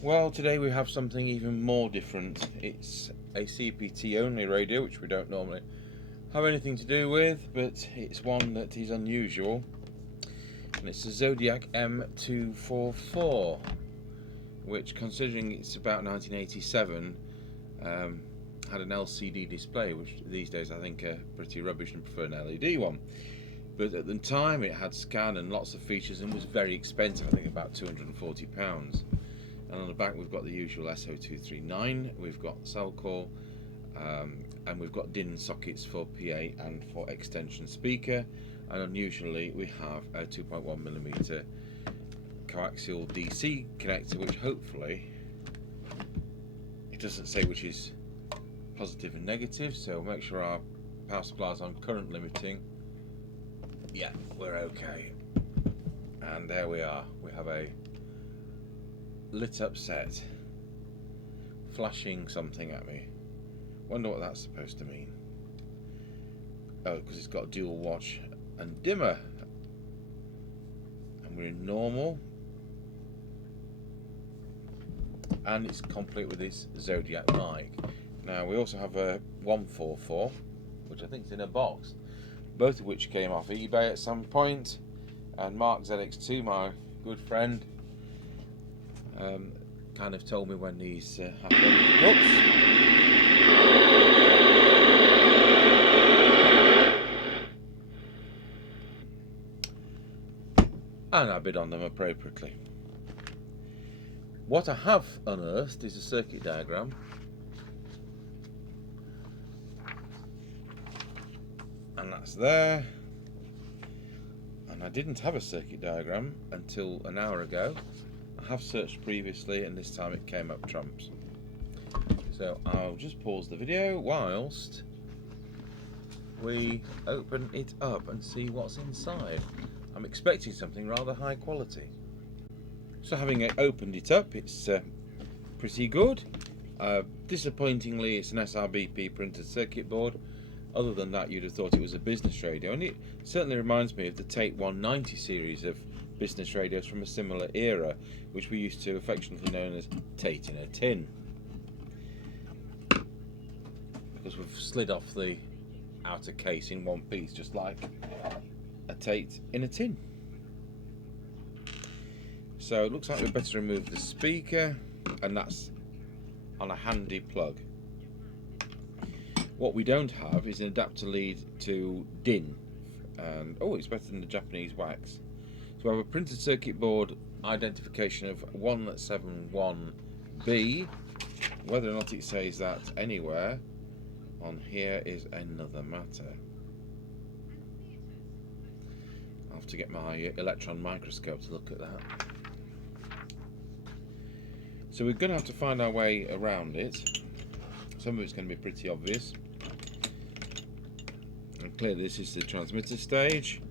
Well, today we have something even more different. It's a CPT only radio, which we don't normally have anything to do with, but it's one that is unusual. And it's the Zodiac M244, which, considering it's about 1987, had an LCD display, which these days I think are pretty rubbish and prefer an LED one. But at the time it had scan and lots of features and was very expensive, I think about £240. And on the back we've got the usual SO239, we've got cell call, and we've got DIN sockets for PA and for extension speaker, and unusually we have a 2.1mm coaxial DC connector, which hopefully, it doesn't say which is positive and negative, so make sure our power supply is on current limiting. Yeah, we're okay. And there we are, we have a lit up set flashing something at me. Wonder what that's supposed to mean. Oh, because it's got dual watch and dimmer, and we're in normal, and it's complete with this Zodiac mic. Now we also have a 144, which I think is in a box, both of which came off eBay at some point, and Mark ZX2, my good friend, kind of told me when these happened. Whoops! And I bid on them appropriately. What I have unearthed is a circuit diagram, and that's there. And I didn't have a circuit diagram until an hour ago. I have searched previously, and this time it came up trumps. So I'll just pause the video whilst we open it up and see what's inside. I'm expecting something rather high quality. So having opened it up, it's pretty good. Disappointingly, it's an SRBP printed circuit board. Other than that, you'd have thought it was a business radio, and it certainly reminds me of the Tate 190 series of business radios from a similar era, which we used to affectionately known as Tate in a tin, because we've slid off the outer case in one piece, just like a Tate in a tin. So it looks like we better remove the speaker, and that's on a handy plug. What we don't have is an adapter lead to DIN, and oh, it's better than the Japanese wax. So I have a printed circuit board identification of 171B. Whether or not it says that anywhere on here is another matter. I'll have to get my electron microscope to look at that. So we're going to have to find our way around it. Some of it's going to be pretty obvious. And clearly this is the transmitter stage.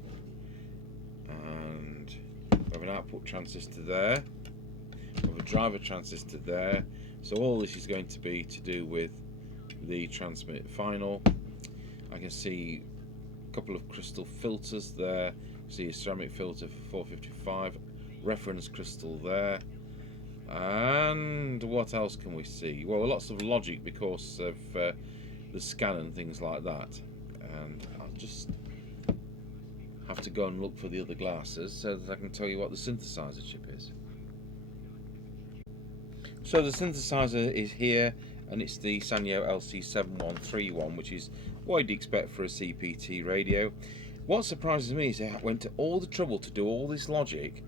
And we have an output transistor there. We have a driver transistor there. So all this is going to be to do with the transmit final. I can see a couple of crystal filters there. See a ceramic filter for 455. Reference crystal there. And what else can we see? Well, lots of logic because of the scan and things like that. And I'll just have to go and look for the other glasses so that I can tell you what the synthesizer chip is. So the synthesizer is here, and it's the Sanyo LC7131, which is what you'd expect for a CPT radio. What surprises me is they went to all the trouble to do all this logic,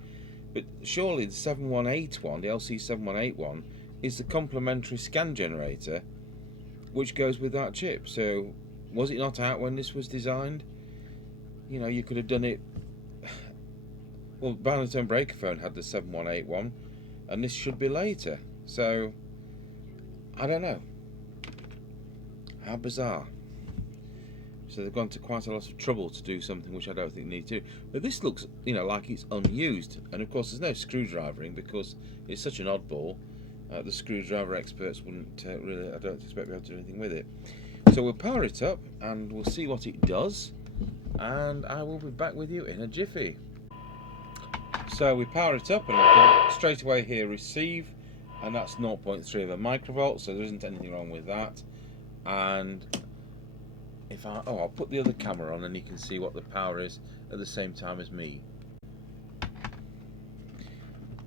but surely the 7181, the LC7181, is the complementary scan generator which goes with that chip. So was it not out when this was designed? You know, you could have done it. Well, Bannerton Breakerphone had the 7181, and this should be later. So I don't know. How bizarre. So they've gone to quite a lot of trouble to do something which I don't think they need to. But this looks, you know, like it's unused. And of course there's no screwdrivering because it's such an oddball. The screwdriver experts wouldn't really, I don't expect to be able to do anything with it. So we'll power it up and we'll see what it does. And I will be back with you in a jiffy. So we power it up and I can straight away here receive and that's 0.3 of a microvolt, so there isn't anything wrong with that. And if I'll put the other camera on and you can see what the power is at the same time as me.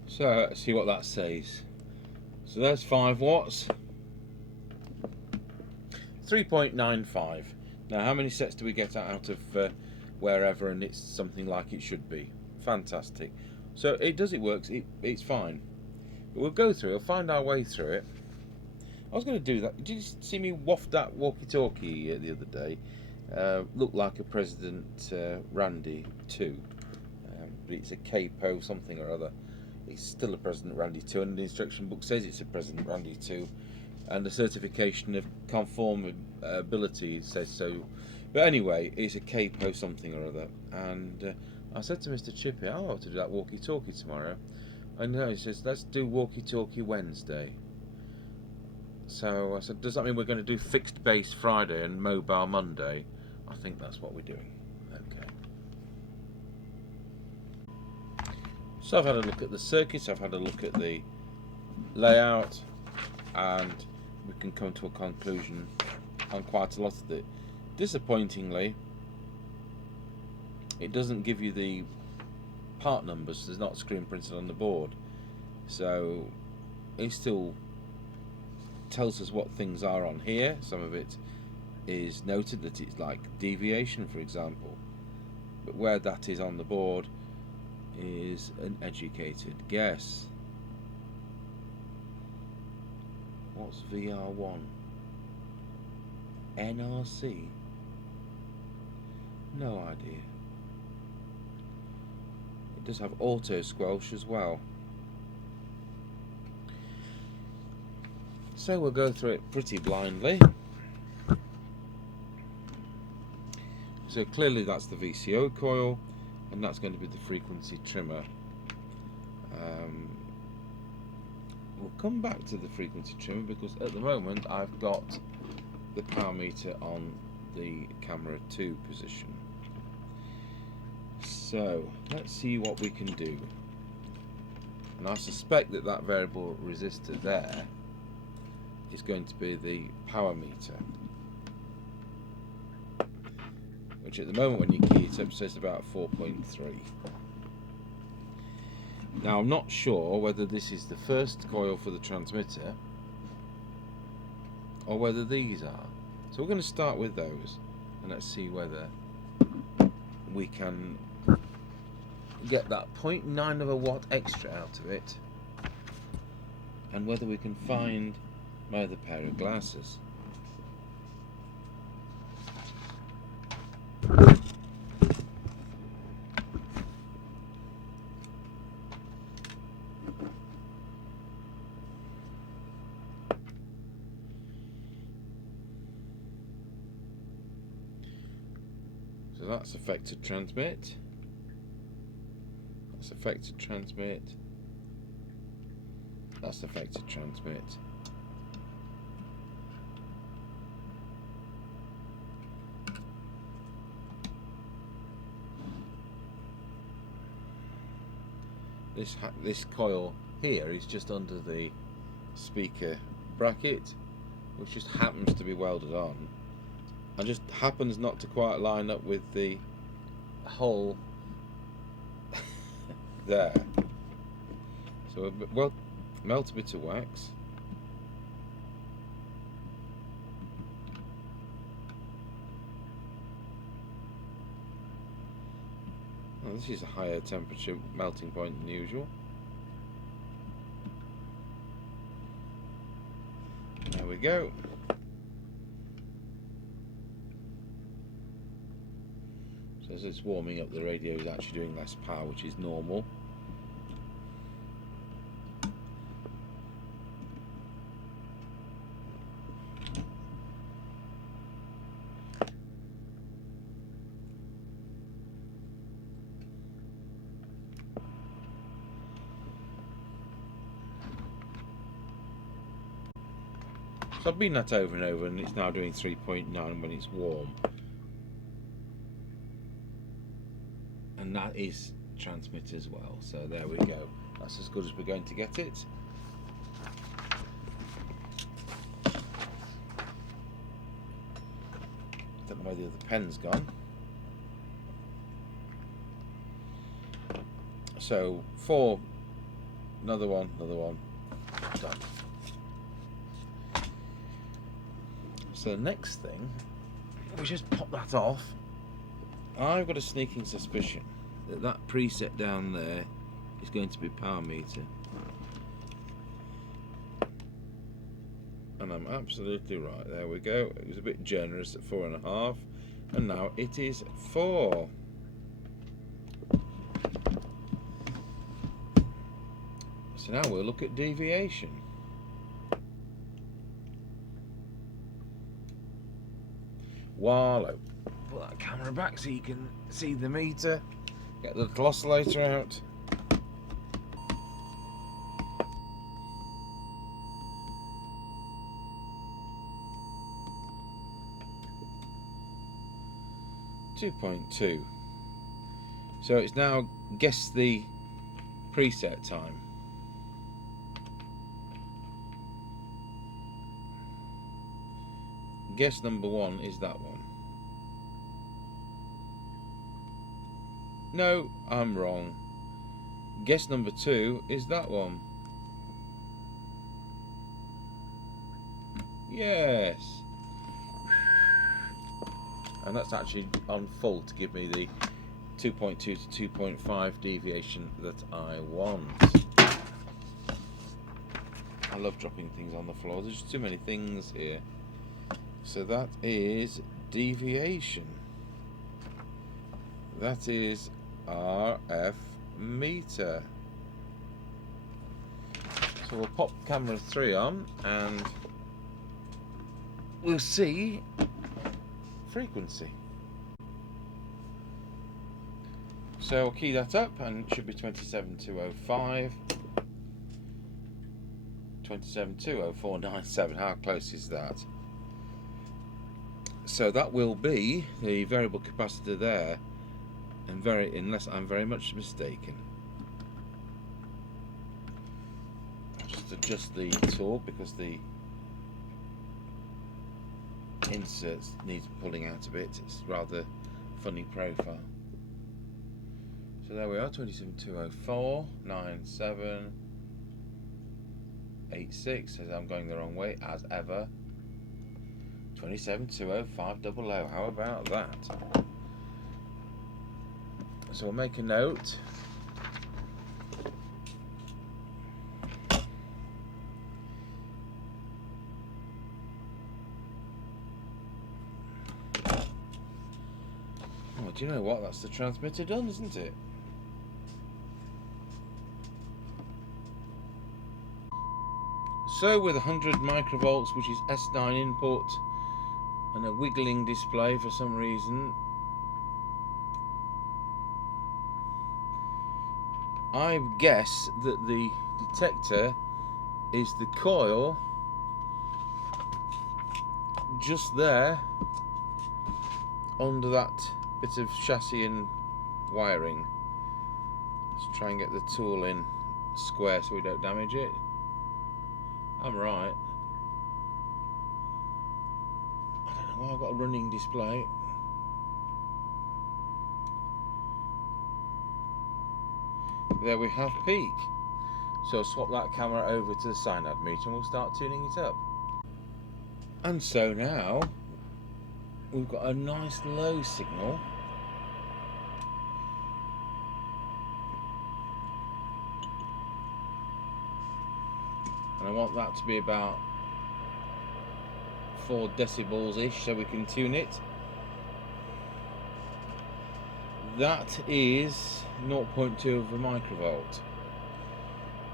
So let's see what that says. So there's 5 watts, 3.95. Now how many sets do we get out of wherever, and it's something like it should be. Fantastic. So it works, it's fine. But we'll go through, we'll find our way through it. I was going to do that. Did you see me waft that walkie-talkie the other day? Looked like a President Randy 2, but it's a capo something or other. It's still a President Randy 2, and the instruction book says it's a President Randy 2, and the certification of conformability says so. But anyway, it's a capo something or other, and I said to Mr. Chippy, I ought to do that walkie-talkie tomorrow. And he says, let's do walkie-talkie Wednesday. So I said, does that mean we're going to do fixed base Friday and mobile Monday? I think that's what we're doing. Okay. So I've had a look at the circuits, I've had a look at the layout, and we can come to a conclusion on quite a lot of it. Disappointingly, it doesn't give you the part numbers. There's not screen printed on the board, so it still tells us what things are on here. Some of it is noted that it's like deviation, for example, but where that is on the board is an educated guess. What's VR1? NRC? No idea. It does have auto squelch as well. So we'll go through it pretty blindly. So clearly that's the VCO coil, and that's going to be the frequency trimmer. We'll come back to the frequency trimmer because at the moment I've got the power meter on the camera 2 position. So let's see what we can do. And I suspect that that variable resistor there is going to be the power meter, which at the moment when you key it up says about 4.3. Now I'm not sure whether this is the first coil for the transmitter or whether these are. So we're going to start with those and let's see whether we can get that 0.9 of a watt extra out of it, and whether we can find my other pair of glasses. So that's affected transmit. That's affected transmit. That's affected transmit. This coil here is just under the speaker bracket, which just happens to be welded on, and just happens not to quite line up with the hole there. So well, melt a bit of wax. Well, this is a higher temperature melting point than usual. There we go. So as it's warming up, the radio is actually doing less power, which is normal. So I've been that over and over, and it's now doing 3.9 when it's warm. And that is transmit as well, so there we go. That's as good as we're going to get it. don't know where the other pen's gone. So 4, another one, done. So the next thing, we just pop that off. I've got a sneaking suspicion that that preset down there is going to be power meter. And I'm absolutely right. There we go. It was a bit generous at 4.5, and now it is 4. So now we'll look at deviation. While I put that camera back so you can see the meter, get the little oscillator out. .2. So it's now guess the preset time. Guess number 1 is that one. No, I'm wrong. Guess number 2 is that one. Yes. And that's actually on full to give me the 2.2 to 2.5 deviation that I want. I love dropping things on the floor. There's too many things here. So that is deviation. That is RF meter. So we'll pop camera 3 on and we'll see frequency. So I'll key that up and it should be 27205. 2720497. How close is that? So that will be the variable capacitor there, and unless I'm very much mistaken. I'll just adjust the tool because the insert needs pulling out a bit. It's rather funny profile. So there we are, 27204 9786, as I'm going the wrong way as ever. 2720500. How about that? So we'll make a note. Oh, do you know what? That's the transmitter done, isn't it? So with 100 microvolts, which is S9 input, and a wiggling display for some reason, I guess that the detector is the coil just there under that bit of chassis and wiring. Let's try and get the tool in square so we don't damage it. I'm right. I don't know why I've got a running display. There we have peak. So swap that camera over to the cyanide meter and we'll start tuning it up. And so now we've got a nice low signal. And I want that to be about 4 decibels ish so we can tune it. That is 0.2 of a microvolt.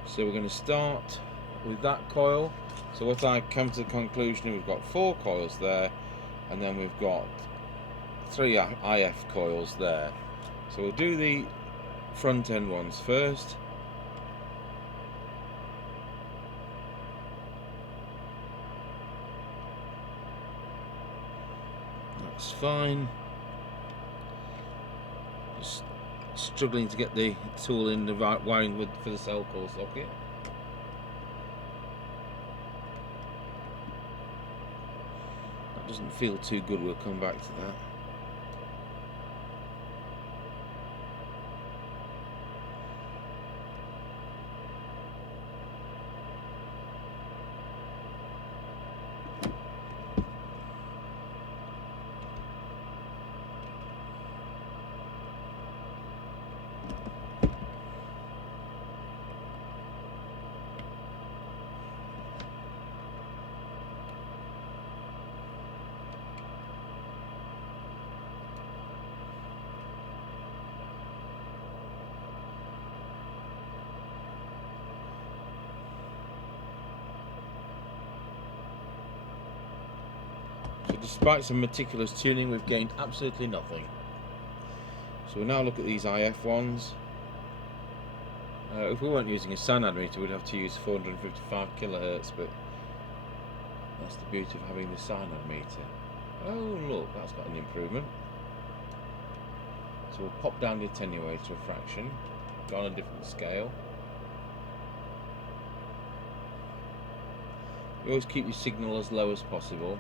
So we're going to start with that coil. So what I come to the conclusion, we've got 4 coils there, and then we've got 3 IF coils there. So we'll do the front end ones first. That's fine. Just struggling to get the tool in the right wiring wood for the cell core socket. Doesn't feel too good, we'll come back to that. So despite some meticulous tuning, we've gained absolutely nothing. So we'll now look at these IF ones. If we weren't using a cyanide meter, we'd have to use 455 kilohertz, but that's the beauty of having the cyanide meter. Oh look, that's got an improvement. So we'll pop down the attenuator a fraction, go on a different scale. You always keep your signal as low as possible.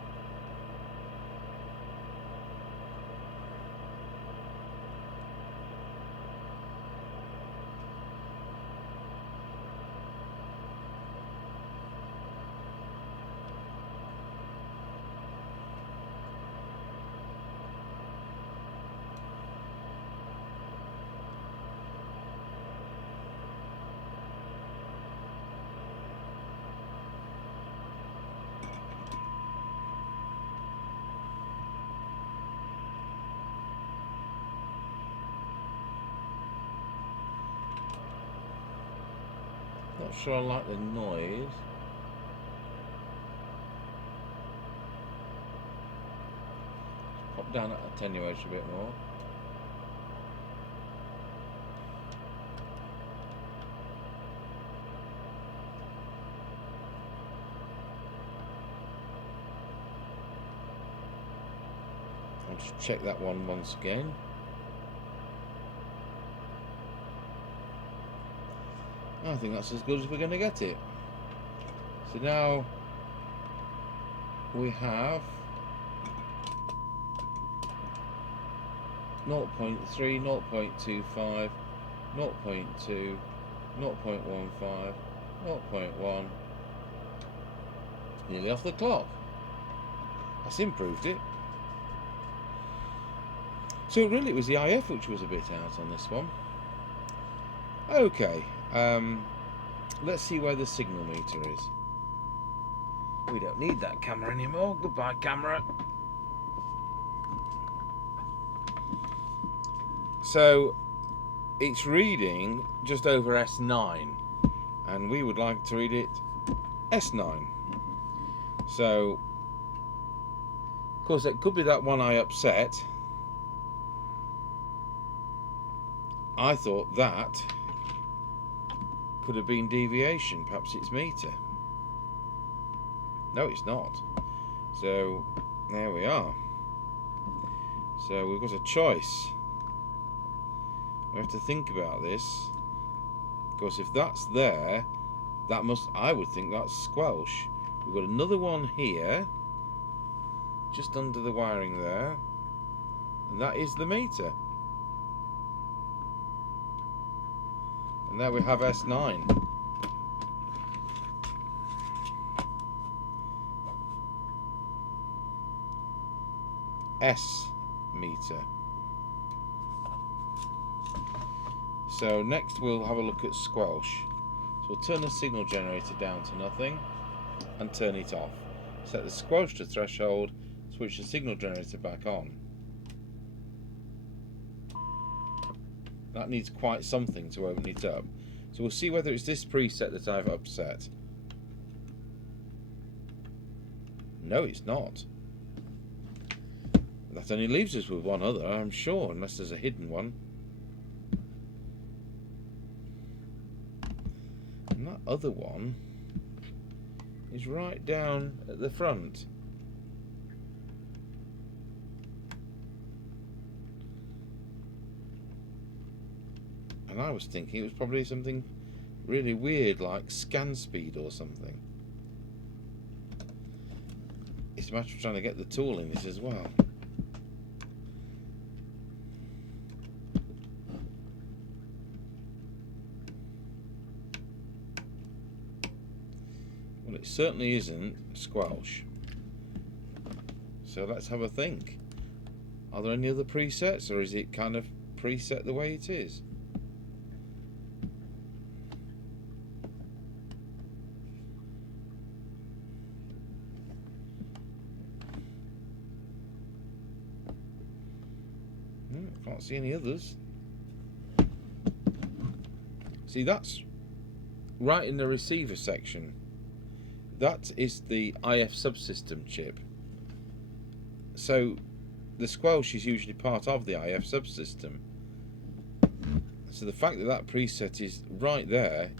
Not sure I like the noise. Pop down that attenuator a bit more. I'll just check that one once again. I think that's as good as we're going to get it. So now we have 0.3, 0.25, 0.2, 0.15, 0.1. Nearly off the clock. That's improved it. So really it was the IF which was a bit out on this one. Okay, let's see where the signal meter is. We don't need that camera anymore. Goodbye, camera. So it's reading just over S9, and we would like to read it S9. So, of course, it could be that one I upset. I thought that could have been deviation, perhaps it's meter. No, it's not. So there we are. So we've got a choice. We have to think about this, because if that's there, that must, I would think that's squelch. We've got another one here, just under the wiring there, and that is the meter. And there we have S9. S meter. So next we'll have a look at squelch. So we'll turn the signal generator down to nothing and turn it off. Set the squelch to threshold, switch the signal generator back on. That needs quite something to open it up. So we'll see whether it's this preset that I've upset. No, it's not. That only leaves us with one other, I'm sure, unless there's a hidden one. And that other one is right down at the front. And I was thinking it was probably something really weird like scan speed or something. It's a matter of trying to get the tool in this as well. Well, it certainly isn't squelch. So let's have a think. Are there any other presets, or is it kind of preset the way it is? Can't see any others. See, that's right in the receiver section. That is the IF subsystem chip. So the squelch is usually part of the IF subsystem. So the fact that that preset is right there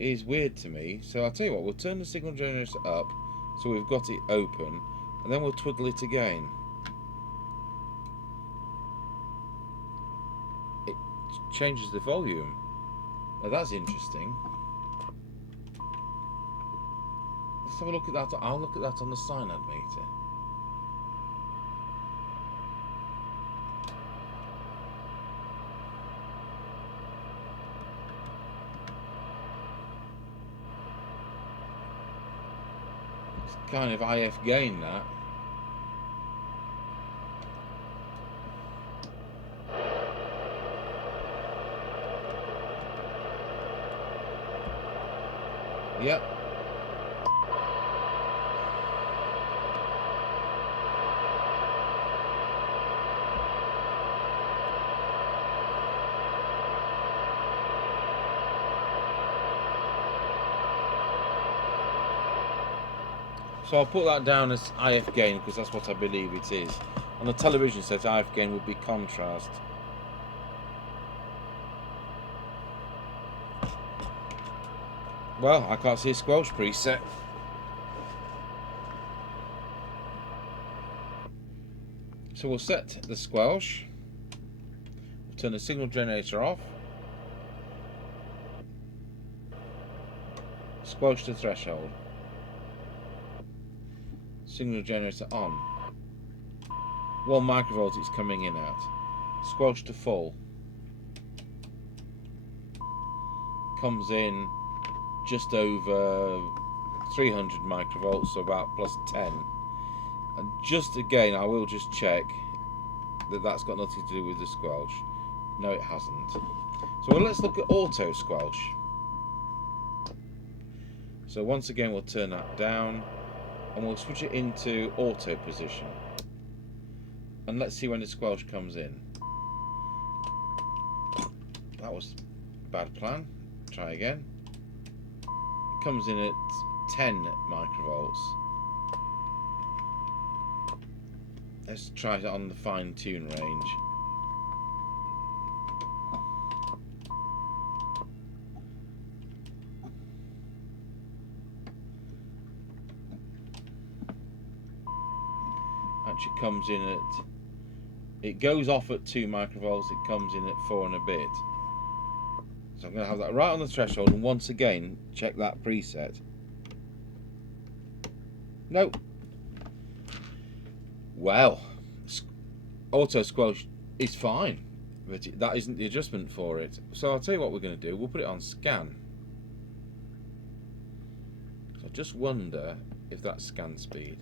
is weird to me. So I'll tell you what, we'll turn the signal generator up so we've got it open, and then we'll twiddle it again. It changes the volume. Now that's interesting. Let's have a look at that. I'll look at that on the cyanide meter. It's kind of IF gain, that. Yep. So I'll put that down as IF gain because that's what I believe it is. On the television set, IF gain would be contrast. Well, I can't see a squelch preset. So we'll set the squelch. We'll turn the signal generator off. Squelch to threshold. Signal generator on. 1 microvolt it's coming in at. Squelch to full. Comes in just over 300 microvolts, so about plus 10. And just again, I will just check that that's got nothing to do with the squelch. No, it hasn't. So well, let's look at auto squelch. So once again, we'll turn that down and we'll switch it into auto position. And let's see when the squelch comes in. That was a bad plan. Try again. Comes in at 10 microvolts. Let's try it on the fine tune range. Actually comes in at, it goes off at 2 microvolts, it comes in at 4 and a bit. So I'm going to have that right on the threshold and once again check that preset. Nope. Well, auto squelch is fine, but that isn't the adjustment for it. So I'll tell you what we're going to do. We'll put it on scan. So I just wonder if that's scan speed.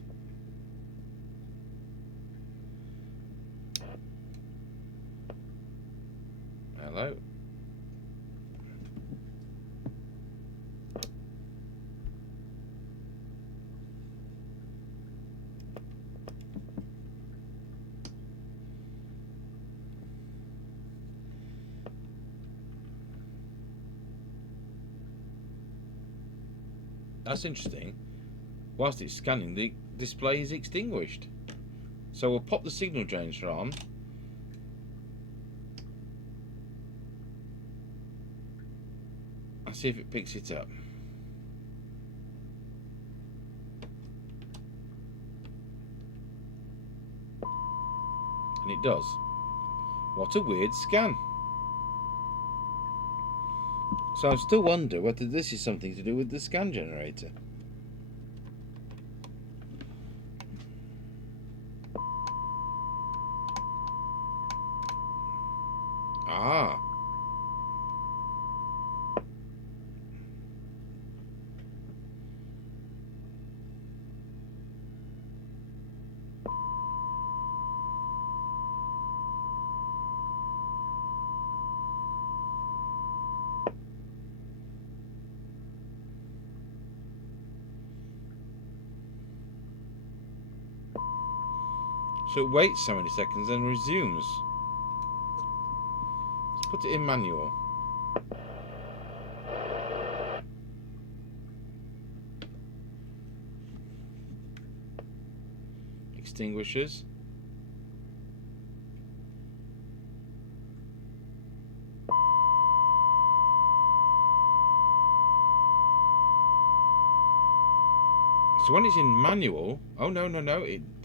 Hello. That's interesting. Whilst it's scanning, the display is extinguished. So we'll pop the signal generator on. And see if it picks it up. And it does. What a weird scan. So I still wonder whether this is something to do with the scan generator. Aha. So it waits so many seconds and resumes. Let's put it in manual. Extinguishes. So when it's in manual, oh no,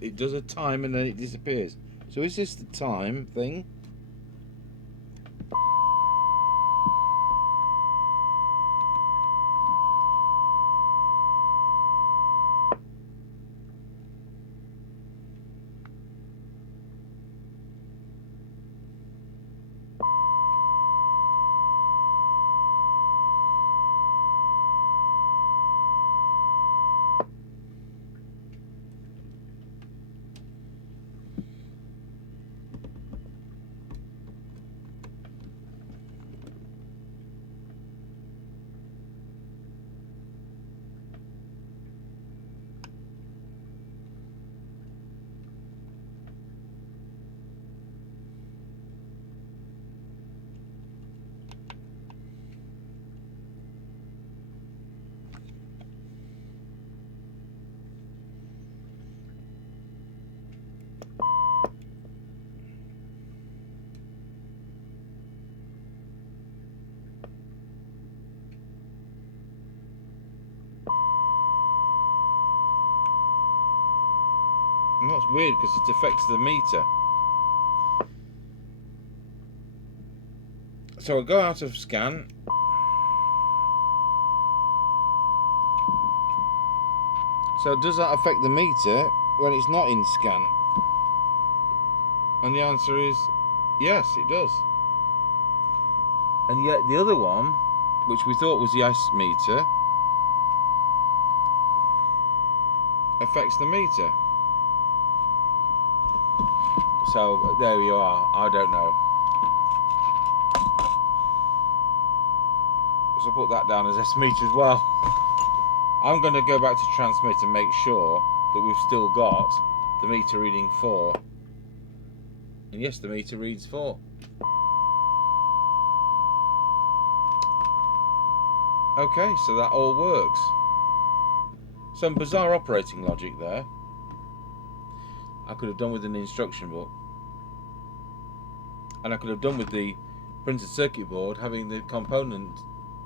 it does a time and then it disappears. So is this the time thing? And that's weird because it affects the meter. So I'll go out of scan. So does that affect the meter when it's not in scan? And the answer is yes, it does. And yet the other one, which we thought was the ice meter, affects the meter. So there you are. I don't know. So I'll put that down as S meter as well. I'm going to go back to transmit and make sure that we've still got the meter reading 4. And yes, the meter reads 4. Okay, so that all works. Some bizarre operating logic there. I could have done with an instruction book. And I could have done with the printed circuit board having the component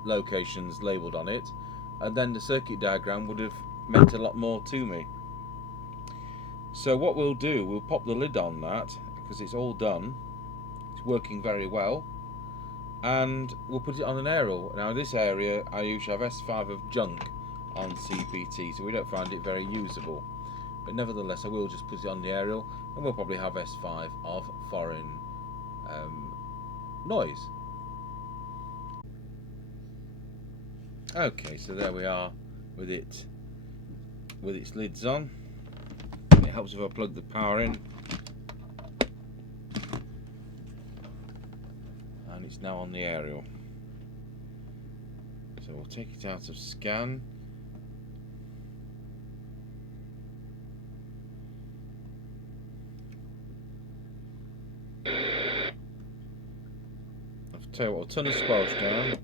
locations labelled on it, and then the circuit diagram would have meant a lot more to me. So what we'll do, we'll pop the lid on that because it's all done. It's working very well. And we'll put it on an aerial. Now in this area I usually have S5 of junk on CEPT, so we don't find it very usable. But nevertheless I will just put it on the aerial, and we'll probably have S5 of foreign noise. Okay, so there we are with it, with its lids on. It helps if I plug the power in. And it's now on the aerial. So we'll take it out of scan. I'll tell you what, I'll turn the squelch down.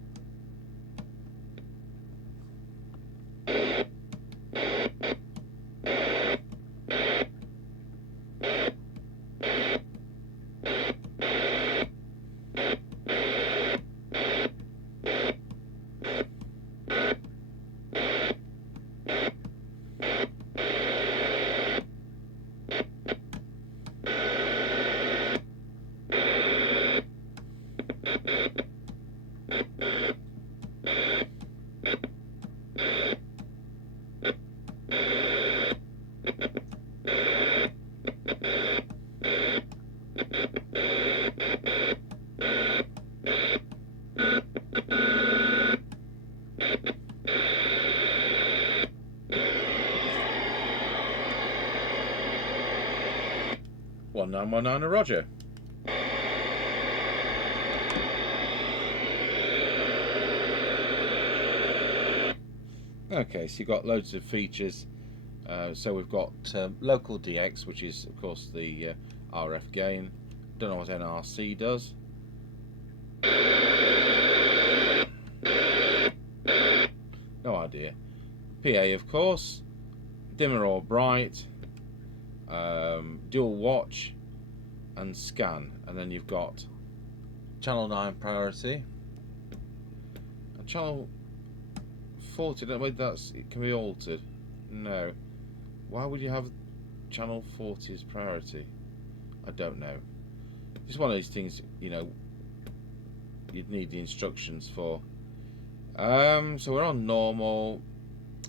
1919 Roger. Okay, so you've got loads of features. So we've got local DX, which is of course the RF gain. Don't know what NRC does. No idea. PA, of course. Dimmer or bright. Dual watch and scan. And then you've got channel 9 priority. And channel 40, don't know whether it can be altered. No. Why would you have channel 40 as priority? I don't know. It's one of these things, you know, you'd need the instructions for. So we're on normal.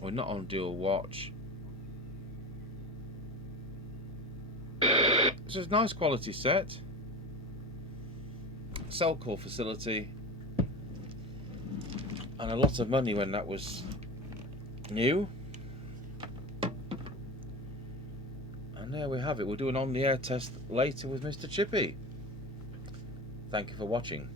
We're not on dual watch. So it's a nice quality set. Cell call facility. And a lot of money when that was new. And there we have it. We'll do an on-the-air test later with Mr. Chippy. Thank you for watching.